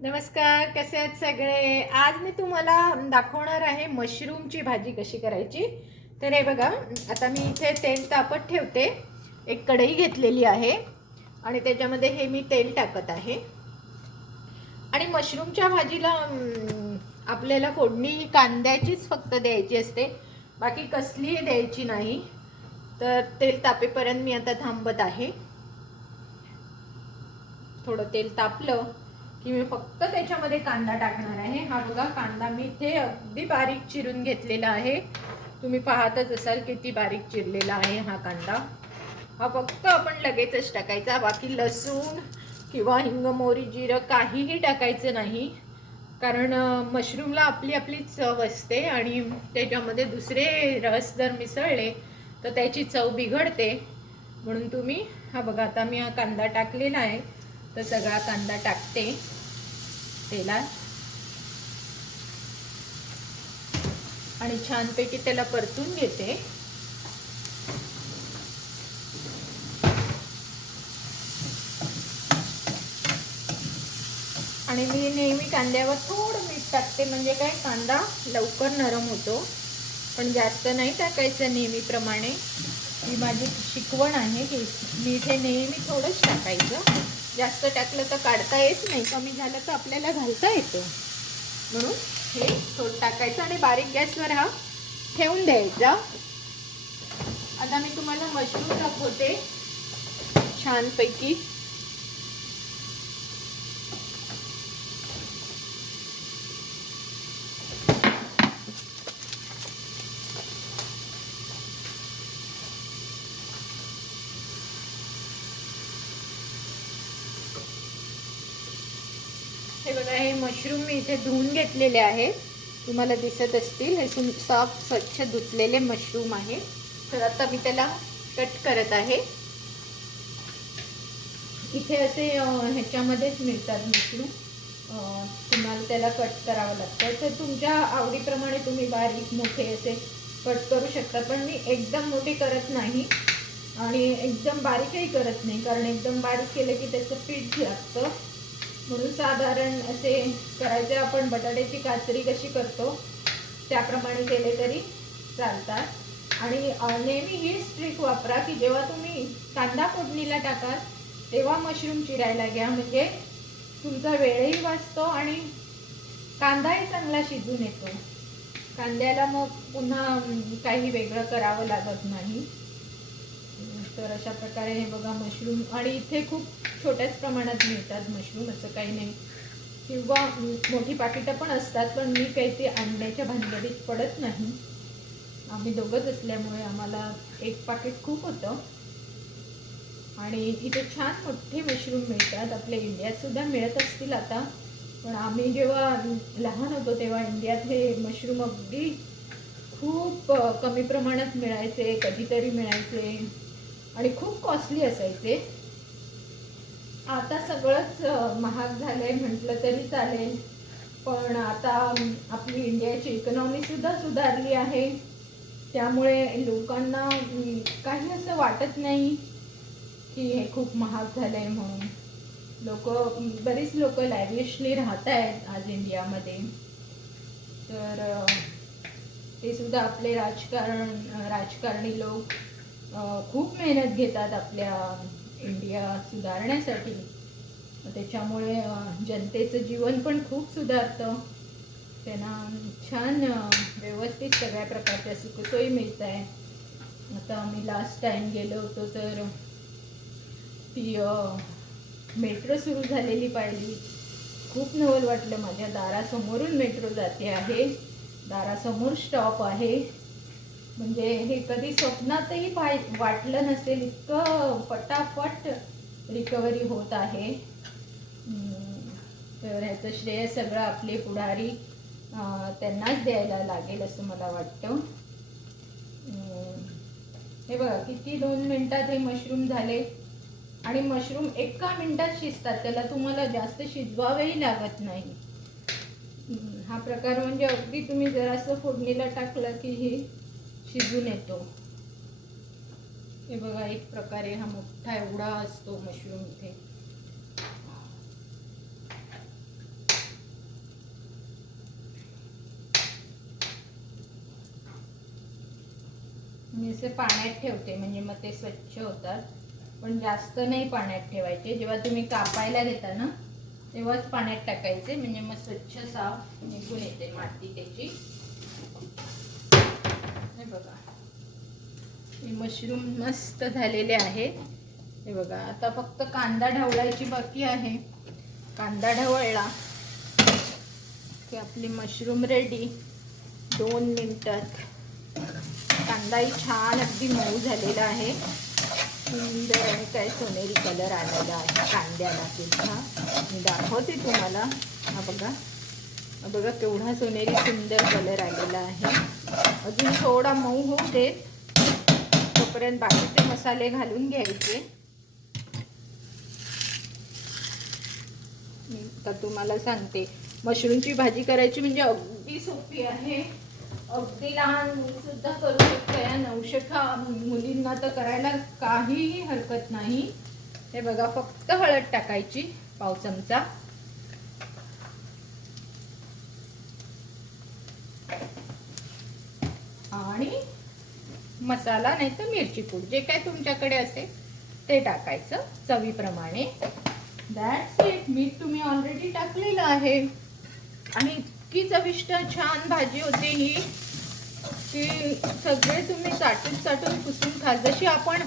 नमस्कार, कसे आहेत सगळे? आज मी तुम्हाला दाखवणार आहे मशरूमची भाजी कशी करायची. तर हे बघा, आता मी इथे तेल तापत ठेवते. एक कढई घेतलेली आहे आणि त्याच्यामध्ये हे मी तेल टाकत आहे. आणि मशरूमच्या भाजीला आपल्याला फोडणी कांद्याचीच फक्त द्यायची असते, बाकी कसलीही द्यायची नाही. तर तेल तापेपर्यंत मी आता थांबत आहे. थोडं तेल तापलं की मी फक्त त्याच्यामध्ये कांदा टाकणार आहे. हा बघा, कांदा मी इथे अगदी बारीक चिरून घेतलेला आहे. तुम्ही पाहतच असाल किती बारीक चिरलेला आहे हा कांदा. हा फक्त आपण लगेचच टाकायचा, बाकी लसूण किंवा हिंग, मोहरी, जिरं काहीही टाकायचं नाही. कारण मशरूमला आपली आपली चव असते आणि त्याच्यामध्ये दुसरे रस जर मिसळले तर त्याची चव बिघडते. म्हणून तुम्ही हा बघा, आता मी हा कांदा टाकलेला आहे, तर सगळा कांदा टाकते तेलात आणि छानपैकी त्याला परतून घेते. आणि मी नेहमी कांद्यावर थोडं मीठ टाकते, म्हणजे काय कांदा लवकर नरम होतो. पण जास्त नाही टाकायचं नेहमीप्रमाणे. ही माझी शिकवण आहे की मीठ हे नेहमी थोडंच टाकायचं. जास्त टाकलं तर काढता येत नाही, कमी झालं तर आपल्याला घालता येतं. म्हणून हे थोडं टाकायचं आणि बारीक गॅसवर हा ठेवून द्यायचा. आता मी तुम्हाला मशरूम दाखवते छानपैकी. हे बघा, हे मशरूम मी इथे धुवून घेतलेले आहे, तुम्हाला दिसत असतील. हे साफ स्वच्छ धुतलेले मशरूम आहे. तर आता मी त्याला कट करत आहे. इथे असे ह्याच्यामध्येच मिळतात मशरूम. तुम्हाला त्याला कट करावं लागतं, तर तुमच्या आवडीप्रमाणे तुम्ही बारीक मोठे असे कट करू शकता. पण मी एकदम मोठे करत नाही आणि एकदम बारीकही करत नाही, कारण एकदम बारीक केलं की त्याचं पीठ लागतं. म्हणून साधारण असे करायचे. आपण बटाट्याची काचरी कशी करतो त्याप्रमाणे केले तरी चालतात. आणि नेहमी हीच ट्रिक वापरा की जेव्हा तुम्ही कांदा फोडणीला टाकाल तेव्हा मशरूम चिरायला घ्या, म्हणजे तुमचा वेळही वाचतो आणि कांदाही चांगला शिजून येतो. कांद्याला मग पुन्हा काही वेगळं करावं लागत नाही. तर अशा प्रकारे हे बघा मशरूम, आणि इथे खूप छोट्याच प्रमाणात मिळतात मशरूम, असं काही नाही. किंवा मोठी पाकिटं पण असतात, पण मी काही ते आणण्याच्या भानगडीत पडत नाही. आम्ही दोघंच असल्यामुळे आम्हाला एक पाकिट खूप होतं. आणि इथे छान मोठे मशरूम मिळतात. आपल्या इंडियात सुद्धा मिळत असतील आता, पण आम्ही जेव्हा लहान होतो तेव्हा इंडियात हे मशरूम अगदी खूप कमी प्रमाणात मिळायचे, कधीतरी मिळायचे आणि खूप कॉस्टली असायचे. आता सगळंच महाग झालंय म्हटलं तरी चालेल. पण आता आपली इंडियाची इकॉनॉमी सुद्धा सुधारली आहे, त्यामुळे लोकांना काही असं वाटत नाही की हे खूप महाग झालंय म्हणून. बरीच लोक लॅविशली राहत आहेत आज इंडियामध्ये. तर ते सुद्धा आपले राजकारणी लोक खूप मेहनत घेतात आपल्या इंडिया सुधारण्यासाठी. त्याच्यामुळे जनतेचं जीवन पण खूप सुधारतं. त्यांना छान व्यवस्थित सगळ्या प्रकारच्या सुखसोयी मिळत आहे. आता आम्ही लास्ट टाइम गेलो होतो तर ती मेट्रो सुरू झालेली पाहिली. खूप नवल वाटलं. माझ्या दारासमोरून मेट्रो जाते आहे, दारासमोर स्टॉप आहे. म्हणजे हे कधी स्वप्नातही वाटलं नसेल, इतकं पटापट रिकव्हरी होत आहे. तर ह्याचं श्रेय सगळं आपले पुढारी त्यांनाच द्यायला लागेल असं मला वाटतं. हे बघा, किती 2 मिनिटात हे मशरूम झाले. आणि मशरूम एका मिनिटात शिजतात, त्याला तुम्हाला जास्त शिजवावंही लागत नाही. हा प्रकार म्हणजे अगदी तुम्ही जरासं फोडणीला टाकलं की हे शिजून येतो. हे बघा, एक प्रकारे हा मोठा एवढा असतो मशरूम इथे. थोडेसे पाण्यात ठेवते, म्हणजे मग ते स्वच्छ होतात. पण जास्त नाही पाण्यात ठेवायचे. जेव्हा तुम्ही कापायला घेता ना तेव्हाच पाण्यात टाकायचे, म्हणजे मग स्वच्छ साफ निघून येते माती त्याची. हे बघा, हे मशरूम मस्त झालेले आहे. हे बघा, आता फक्त कांदा ढवळायची बाकी आहे. कांदा ढवळला की आपली मशरूम रेडी. 2 मिनिटात कांदाही छान अगदी मऊ झालेला आहे. सुंदर आणि काय सोनेरी कलर आलेला आहे कांद्याला सुद्धा. मी दाखवते तुम्हाला. हा बघा, हा बघा केवढा सोनेरी सुंदर कलर आलेला आहे. अजून थोडा मऊ होऊ देत, तोपर्यंत बाकीचे मसाले घालून घ्यायचे. मी आता तुम्हाला सांगते, मशरूमची भाजी करायची म्हणजे अगदी सोपी आहे. अगदी लहान मुलं सुद्धा करू शकते. या 900 मुलींना तर करायला काहीही हरकत नाही. हे बघा, फक्त हळद टाकायची 1 चमचा. आणि मसाला नाही तर मिरची पूड, जे काय तुमच्याकडे असेल ते टाकायचं चवीप्रमाणे. That's it. मीठ तुम्ही ऑलरेडी टाकलेलं आहे. आणि इतकी चविष्ट छान भाजी होते ही की सगळे तुम्ही चाटून पुसून खा. जशी आपण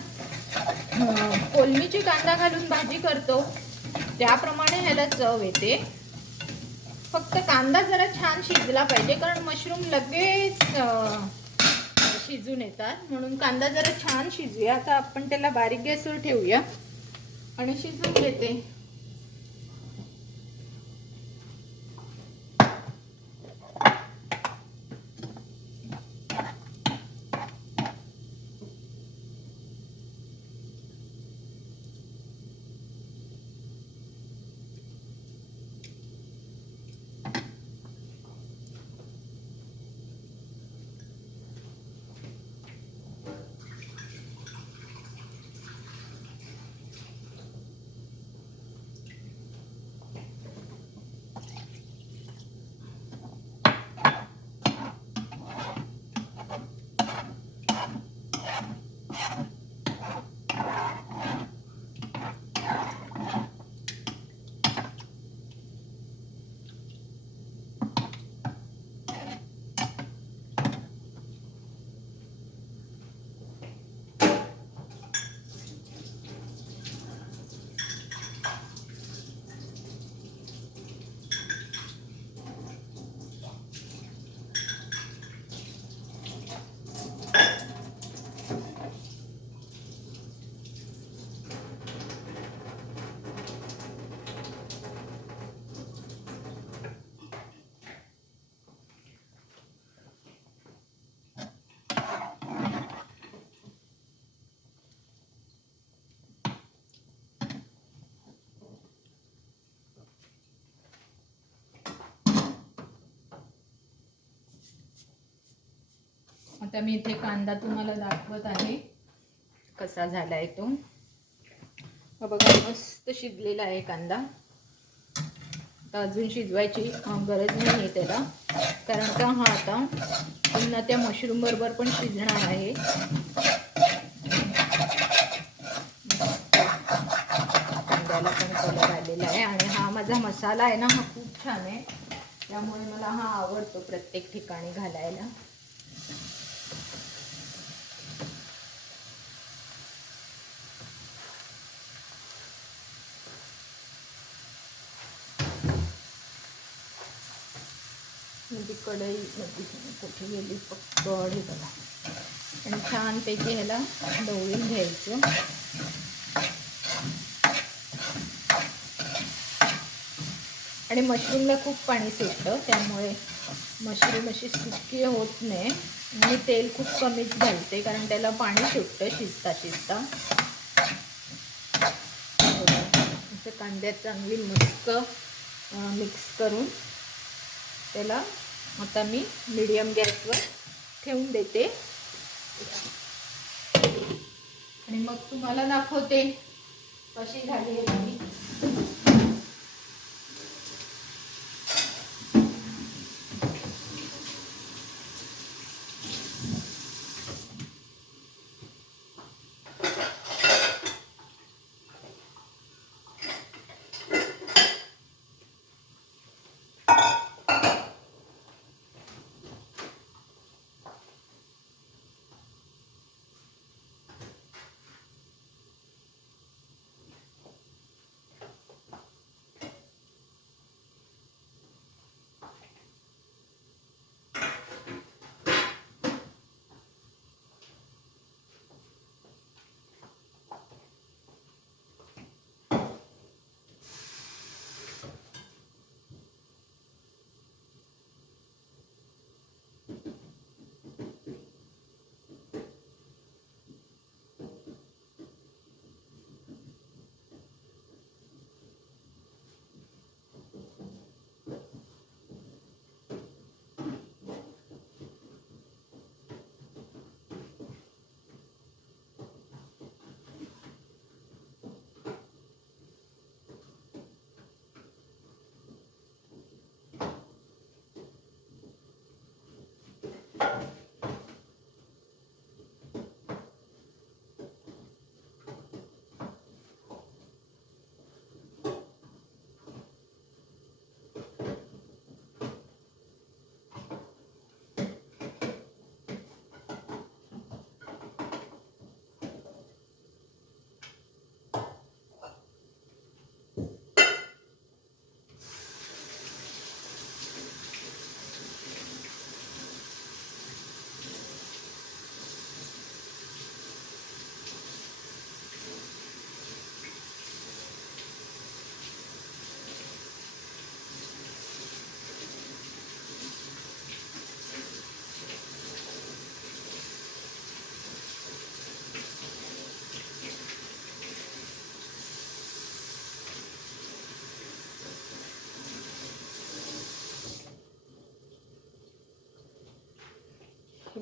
कोलमीची कांदा घालून भाजी करतो त्याप्रमाणे ह्याला चव येते. फक्त कांदा जरा छान शिजला पाहिजे, कारण मशरूम लगेच शिजून येतात. म्हणून कांदा जरा छान शिजूया. आता आपण त्याला बारीक गॅसवर ठेवूया आणि शिजून घेते. आता मी इथे कांदा तुम्हाला दाखवत आहे कसा झालाय तो. बघा, मस्त शिजलेला आहे कांदा. आता अजून शिजवायची गरज नाही आहे त्याला, कारण का हा आता पुन्हा त्या मशरूम बरोबर पण शिजणार आहे. कांद्याला पण कलर आलेला आहे. आणि हा माझा मसाला आहे ना, हा खूप छान आहे, त्यामुळे मला हा आवडतो प्रत्येक ठिकाणी घालायला. म्हणजे कढई कुठे गेली पकड. हे बघा, आणि छानपैकी ह्याला ढवळून घ्यायचं. आणि मशरूमला खूप पाणी सुटतं, त्यामुळे मशरूम अशी सुकी होत नाही. मी तेल खूप कमीच घालते, कारण त्याला पाणी सुटतं शिजता शिजता. असं कांद्यात चांगली मस्त मिक्स करून त्याला आता मी मीडियम गॅसवर ठेवून देते. आणि मग तुम्हाला दाखवते कशी झाली आहे ती.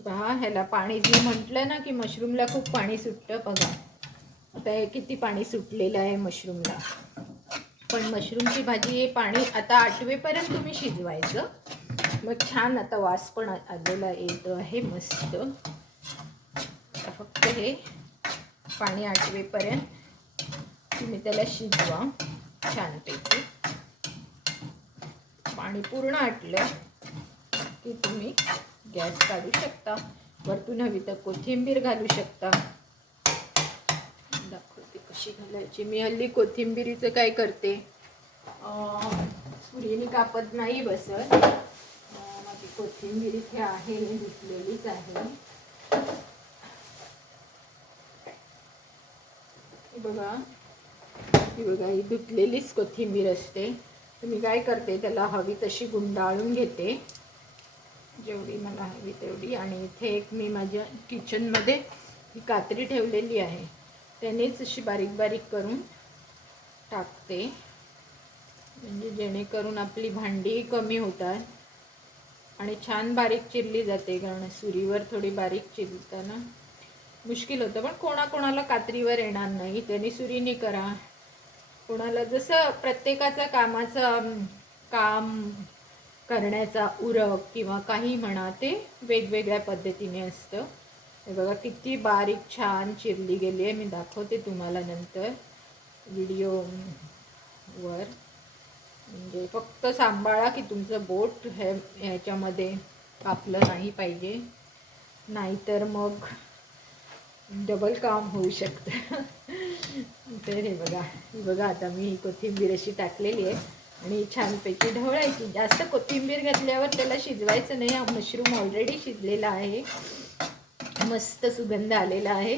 पहा ह्याला पाणी, मी म्हटलं ना की मशरूमला खूप पाणी सुटतं. बघा आता हे किती पाणी सुटलेलं आहे मशरूमला. पण मशरूमची भाजी हे पाणी आता आटवेपर्यंत तुम्ही शिजवायचं. मग छान आता वास पण आलेला येतो आहे मस्त. आता फक्त हे पाणी आटवेपर्यंत तुम्ही त्याला शिजवा छानपैकी. पाणी पूर्ण आटलं की तुम्ही गॅस काढू शकता. वरतून हवी तर कोथिंबीर घालू शकता. दाखवते कशी घालायची. मी हल्ली कोथिंबीरीचं काय करते, सुरीने कापत नाही बसत. माझी कोथिंबीर इथे आहे, मी धुतलेलीच आहे. बघा ही बघा, ही धुतलेलीच कोथिंबीर असते. तर मी काय करते, त्याला हवी तशी गुंडाळून घेते, जेवढी मला हवी तेवढी. आणि इथे एक मी माझ्या किचनमध्ये ही कात्री ठेवलेली आहे, त्यानेच अशी बारीक बारीक करून टाकते. म्हणजे जेणेकरून आपली भांडी कमी होतात आणि छान बारीक चिरली जाते. कारण सुरीवर थोडी बारीक चिरताना मुश्किल होतं. पण कोणाकोणाला कात्रीवर येणार नाही, त्यांनी सुरीने करा. कोणाला जसं प्रत्येकाचा कामाचा काम करण्याचा उरक किंवा काही म्हणा ते वेगवेगळ्या पद्धतीने असतं. हे बघा किती बारीक छान चिरली गेली आहे. मी दाखवते तुम्हाला नंतर व्हिडिओवर. म्हणजे फक्त सांभाळा की तुमचं बोट ह्याच्यामध्ये कापलं नाही पाहिजे, नाहीतर मग डबल काम होऊ शकतं. तर हे बघा आता मी ही कोथिंबीर अशी टाकलेली आहे आणि छानपैकी ढवळायची. जास्त कोथिंबीर घातल्यावर त्याला शिजवायचं नाही. मशरूम ऑलरेडी शिजलेला आहे, मस्त सुगंध आलेला आहे.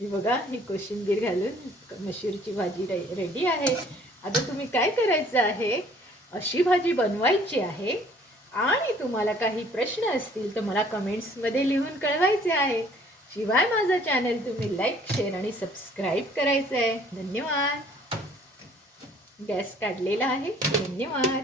ही बघा ही कोशिंबीर घालून मसूरची भाजी रेडी आहे. आता तुम्ही काय करायचं आहे, अशी भाजी बनवायची आहे. आणि तुम्हाला काही प्रश्न असतील तर मला कमेंट्समध्ये लिहून कळवायचे आहे. शिवाय माझा चॅनल तुम्ही लाईक, शेअर आणि सबस्क्राईब करायचं आहे. धन्यवाद. गॅस काढलेला आहे. धन्यवाद.